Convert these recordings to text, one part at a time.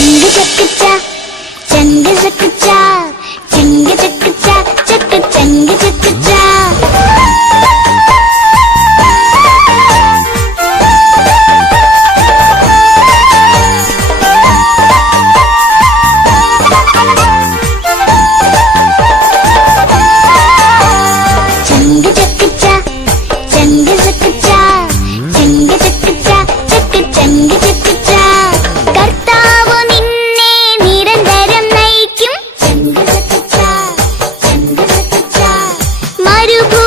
அன்பு சக்கிச்சா Do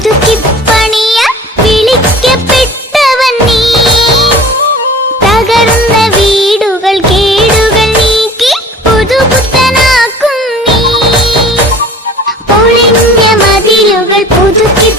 പുതുക്കിപ്പണിയ വിളിക്കപ്പെട്ടവൻ നീ. തകർന്ന വീടുകൾ കേടുകൾ നീക്കി പുതുപുത്തനാക്കും നീ. ഒഴിഞ്ഞ മതിലുകൾ പുതുക്കി